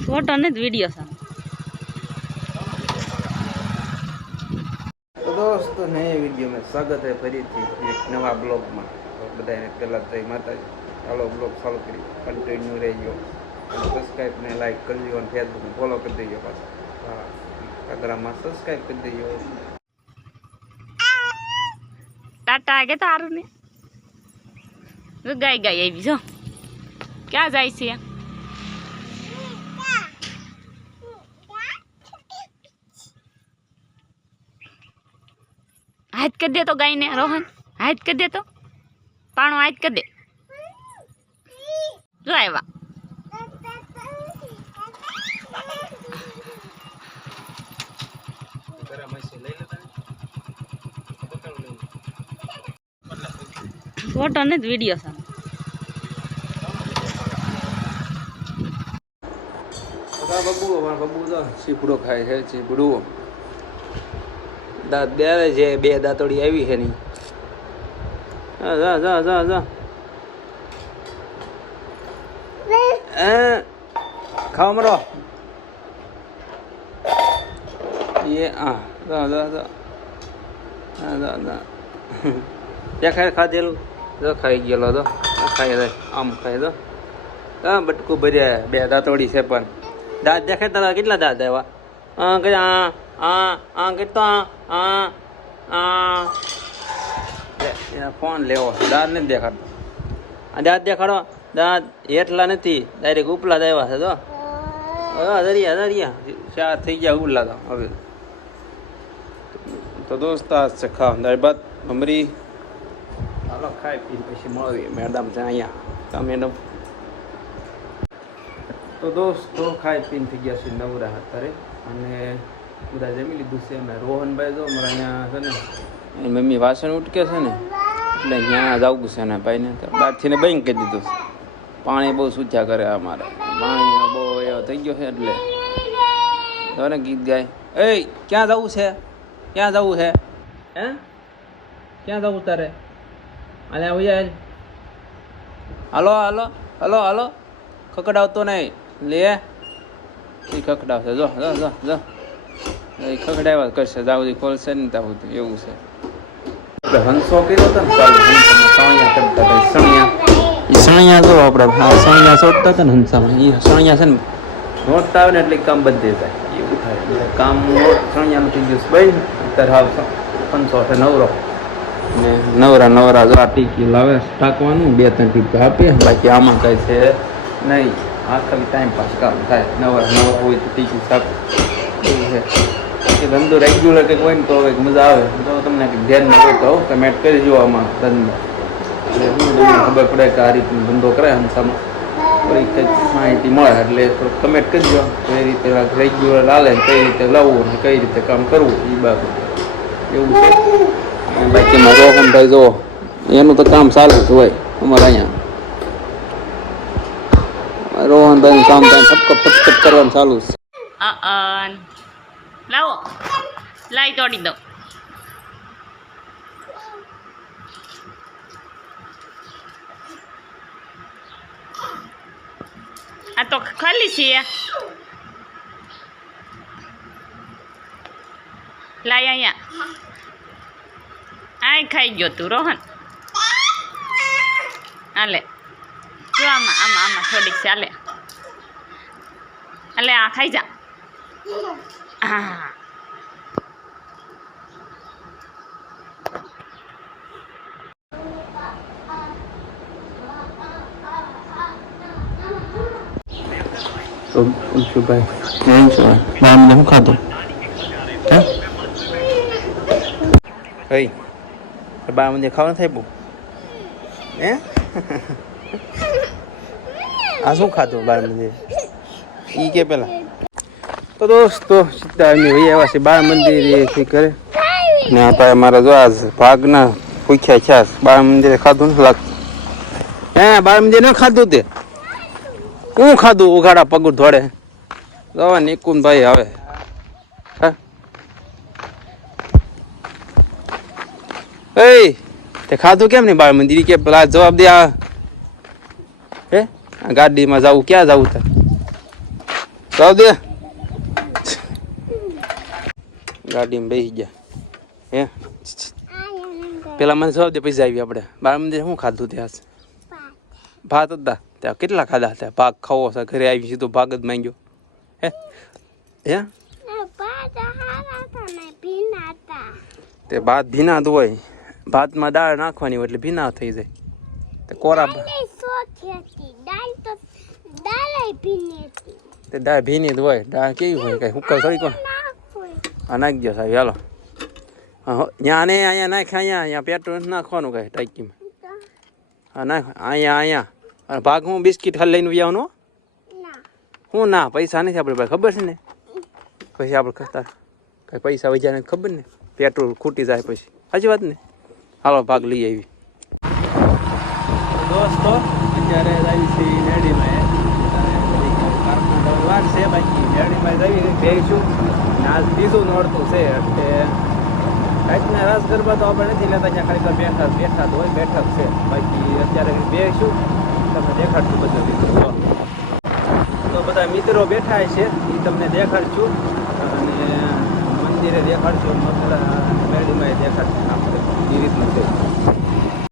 Photo ने video सा। तो दोस्तों नए वीडियो में स्वागत है फरी थी एक नवा ब्लॉग में। तो बधाने पहला जय माताजी। चालो ब्लॉग चालू करी कंटिन्यू रहियो। सब्सक्राइब ने लाइक कर लियो और फेसबुक में फॉलो कर दियो। बस हाँ इंस्टाग्राम में सब्सक्राइब कर दियो। टाटा आगे तारू ने गाय गाय आई जो क्या जाए से हाथ कर दे तो गाय ने रोहन हाथ कर दे तो पाणो हाथ कर दे जो आया फोटो ने वीडियो सा। बबू तो चीपड़ो खाए है चीपड़ू दांत बेरे छे बे दांतोड़ी आई है नहीं। जा जा जा जा खाओ मरो ये जा जा जा जा जा क्या खाए खा देलू जो खाई गेलो तो खाई दे आम खाई दो बटकू भर्या बे दांतोड़ी से पण दांत देखाय तारा કેટલા દાંત આવ્યા કે કેટલો ફોન લેવો દાંત નથી દેખાડતો દાંત દેખાડો દાંત એટલા નથી ડાયરેક્ટ ઉપલા જ આવ્યા છે તો દરિયા દરિયા ચાર થઈ ગયા ઉપલા તો હવે તો દોસ્ત આ છે ખાવ દાળ ભાત મમરી હાલો ખાઈ પી પછી મળીએ મેડમ છે અહીંયા કા મેડમ। तो दोस्तों खाई पीने थी गया से नवरा अत्यारे अने बधा जमी लीधुं छे अने रोहन भाई जो अमरा अहींया छे ने मम्मी वासण उटके छे ने એટલે ન્યા જાવું છે ને ભાઈને તો બહારથી ને બંધ કરી દીધું છે। પાણી બહુ સુચ્યા કરે અમારે પાણી બહુ એવો થઈ ગયો છે એટલે તો ને ગીત ગાય એ ક્યાં જવું છે ક્યાં જવું છે હે ક્યાં જવું તારે આલે આવી હાલો હાલો હાલો હાલો ખકડાવતો નહીં લે એ ખકડાવશે જો જો જો જો એ ખકડાવ્યા કરશે જાવથી ખોલશે ને ત્યાં સુધી એવું છે। આપણે હંસો કર્યો હતો ને ચાલુ સણિયા કરતા હતા સણિયા એ સણિયા જો આપણે હા સણિયા શોધતા હતા ને હંસામાં એ સણિયા છે ને નોટતા આવે ને એટલે કામ બધે જાય એવું થાય એટલે કામ સણિયાનું થઈ ગયું ભાઈ અત્યારે હાવ હંસો છે નવરો ને નવરા નવરા જો આ ટીકી લાવે ટાંકવાનું બે ત્રણ ટીકા આપીએ બાકી આમાં કાંઈ છે નહીં આ ખાલી ટાઈમ પાસ કામ થાય નવા નવા હોય તો ટીચી સાપ એવું છે એ ધંધો રેગ્યુલર કંઈક હોય ને તો હવે મજા આવે તો તમને કંઈક ધ્યાનમાં હોય તો કમેન્ટ કરી જો આમાં ધંધો એટલે તમને ખબર પડે કે આ રીતનો ધંધો કરે હંસામાં થોડી કંઈક માહિતી મળે એટલે થોડુંક કમેન્ટ કરજો કઈ રીતે રેગ્યુલર હાલે કઈ રીતે લાવવું અને કઈ રીતે કામ કરવું એ બાબત એવું છે। બાકીમાં રોહનભાઈ જો એનું તો કામ સારું જ હોય અમારે અહીંયા રોહનભાઈ કામ થાય ફટકપ કરવાનું ચાલુ છે। લાવો લાઈ તોડી દો આ તો ખાલી છે લાઈ અહીંયા આ ખાઈ ગયો તું રોહન હાલે જો આમાં આમાં આમાં થોડીક છે હાલે હાલે આ ખાઈ જા હા તો અંશુભાઈ નામ શું ખાધું હે બા મને ખાવાનું થાય બહુ હે આ શું ખાધું બાર મંદિર ઈ કે પેલા તો દોસ્તો સીધા અમે વહી આવ્યા છે બાળ મંદિર એ કરે ને આ ભાઈ મારા જો આજ ભાગના ભૂખ્યા છાસ બાળ મંદિરે ખાધું નથી લાગતું હે બાળ મંદિર ન ખાધું તે હું ખાધું ઉઘાડા પગું ધોડે દવા નિકુન ભાઈ આવે એ તે ખાધું કેમ નહીં બાળ મંદિર કે પેલા જવાબ દે આ હે ગાડીમાં જવું ક્યાં જવું તા સાવ દે ગાડીમાં બેસી ગયા હે પેલા મને સૌ દે પૈસા આવી આપણે બાર મંદિર શું ખાધું ત્યાં ભાત હતા ત્યાં કેટલા ખાધા હતા ભાગ ખાવો છે ઘરે આવી સીધો ભાગ જ માંગ્યો હે હે તે ભાત ભીના જ હોય ભાતમાં દાળ નાખવાની હોય એટલે ભીના થઈ જાય તે કોરા તે દાળ ભીની જ હોય દાળ કેવી હોય કઈ હુક્કર થોડી કોણ હા નાખી દો સાહેબ હાલો ત્યાં ને અહીંયા નાખ અહીંયા પેટ્રોલ નથી નાખવાનું કઈ ટાંકીમાં હા નાખ અહીંયા અને ભાગ હું બિસ્કીટ ખાલી લઈને આવવાનો હું ના પૈસા નથી આપણે ભાઈ ખબર છે ને પછી આપણે કરતા કઈ પૈસા વૈજા ને ખબર ને પેટ્રોલ ખૂટી જાય પછી સાચી વાત ને હાલો ભાગ લઈ આવી દોસ્તો અત્યારે આવી છે મેડીમાં વાર છે બાકી મેડીમાં જઈ જઈશું આજ બીજું નોડતું છે એટલે કાંઈકના રાસ ગરબા તો આપણે નથી લેતા ત્યાં ખાલી બેઠા તો હોય બેઠક છે બાકી અત્યારે બેસું તમને દેખાડશું બધું મિત્રો તો બધા મિત્રો બેઠા છે એ તમને દેખાડશું અને મંદિરે દેખાડશું મેડીમાં દેખાડશું આપણે એ રીતનું છે